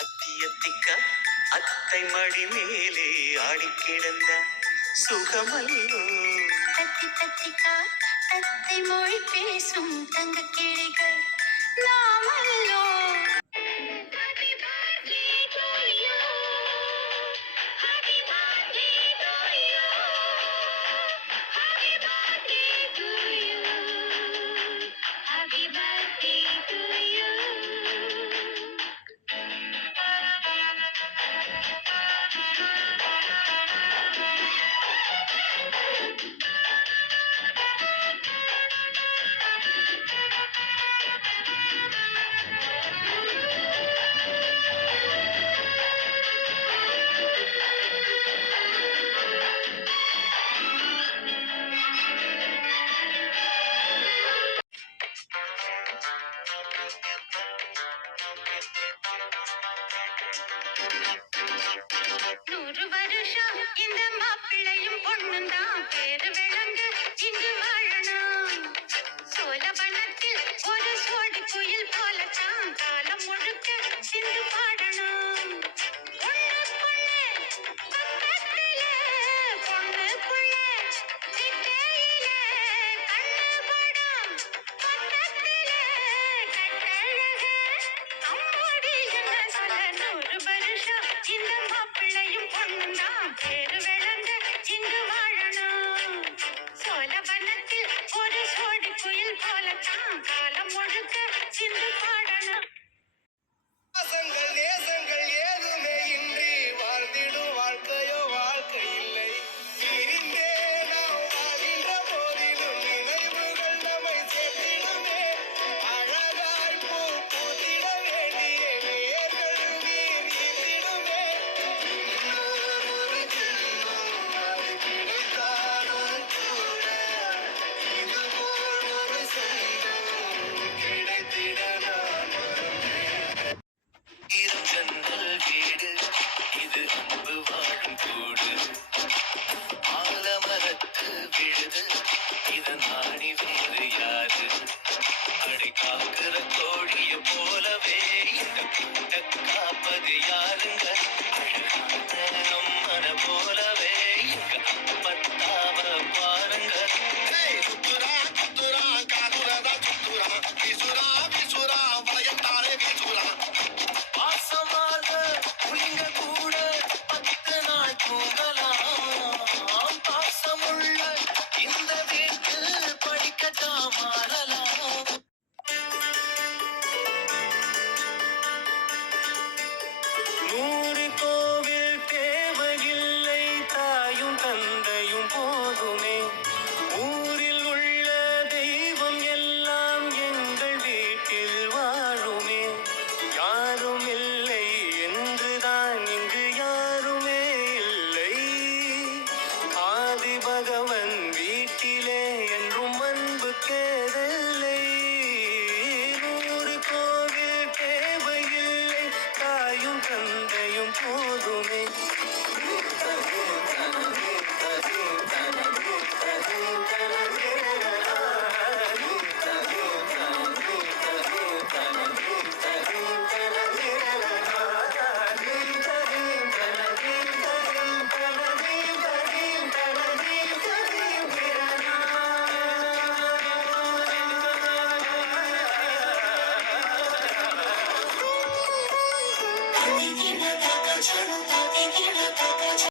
அத்தியத்திக்க அத்தை மடி மேலே ஆடி கிடந்த சுகமல்லோ. தத்தி தத்திக்கா தத்தை மொழி பேசும் தங்க கிளிகள் நாமல்லோ. இந்த மாப்பிள்ளையும் பொண்ணுந்தான் பேரு விளங்கு இங்கு வாழணும். சோழவனத்தில் ஒரு சோடி குயில் போலத்தான் காலம் முழுக்க சிந்து பாடணும். பொண்ணு பொண்ணு பக்கத்திலே பொண்ணு புள்ள கிட்டையிலே கண்ணு படம் பக்கத்திலே கட்டழக அம்மாடி என்ன சொல்ல 100 வருஷம் இந்த மாப்பிள்ளையும் பொண்ணுந்தான் பேரு விளங்க இங்கு வாழணும். சோழவனத்தில் ஒரு சோடி குயில் போலத்தான் காலம் முழுக்க சிந்து பாடணும். நேசங்கள் ஏதுமே இன்றி வாழ்ந்திடும் வாழ்க்கையோ வாழ்க்கை இல்லை. பிரிந்தே நாம் வாழ்கின்ற போதிலும் நினைவுகள் நம்மை சேர்த்திடுமே. அழகாய் பூ பூத்திட வேண்டிய நேர்கள் வீர் ஈர்த்திடுமே. ஒரு ஜென்மம் அது கிடைத்தாலும் கூட இதுபோல் ஒரு சொந்தம் கிடைத்திட நான் வருவேன். ஜன்னல் வீடு இது அன்பு வாழும் கூடு. ஆலமரத்து விழுது இதன் ஆணி வேறு யாரு? அடை காக்கிற கோழிய போலவே இந்த கூட்ட காப்பது யாருங்க? அம்மன போலவே இங்க அப்பத்தாவ பாருங்க. சுத்துரா சுத்துரா காதுரதா சுத்துரா விசுரா விசுரா வளையத்தாரே விசுரா. பாசமாக புலிங்க கூட 10 நாள் தூங்கலாம். பாசமுள்ள இந்த வீட்டில் படிக்கட்டா மாறலாம். நூறு கோவில் தேவையில்லை, தாயும் தந்தையும் போதுமே. ஊரில் உள்ள தெய்வம் எல்லாம் எங்கள் வீட்டில் வாழுமே. யாரும் இல்லை என்றுதான் இங்கு யாருமே இல்லை. ஆதி பகவன் வீட்டிலே என்றும் அன்பு கேதல்லை. 100 கோவில் தேவையில்லை, தாயும் தந்தையும் போதுமே.